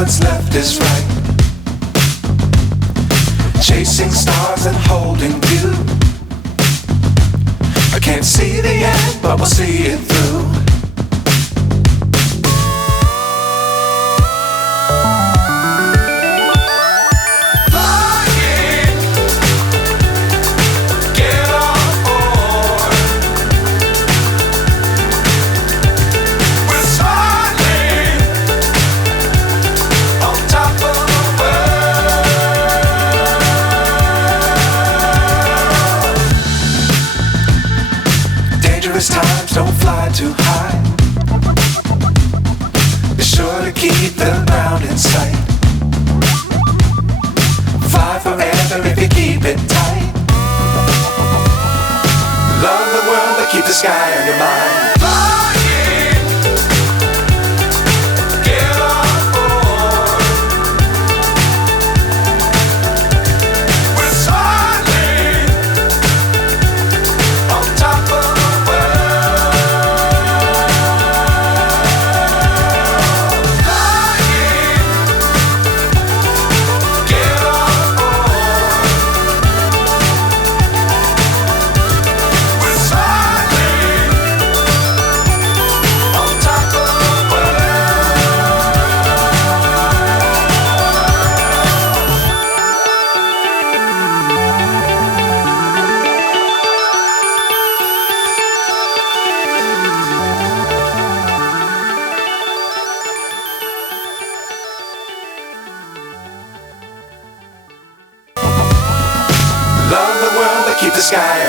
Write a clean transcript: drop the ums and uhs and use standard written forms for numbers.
what's left is right. Chasing stars and holding you. I can't see the end, but we'll see it through. Times don't fly too high. Be sure to keep the ground in sight. Fly forever if you keep it tight. Love the world but keep the sky on your mind. Keep the sky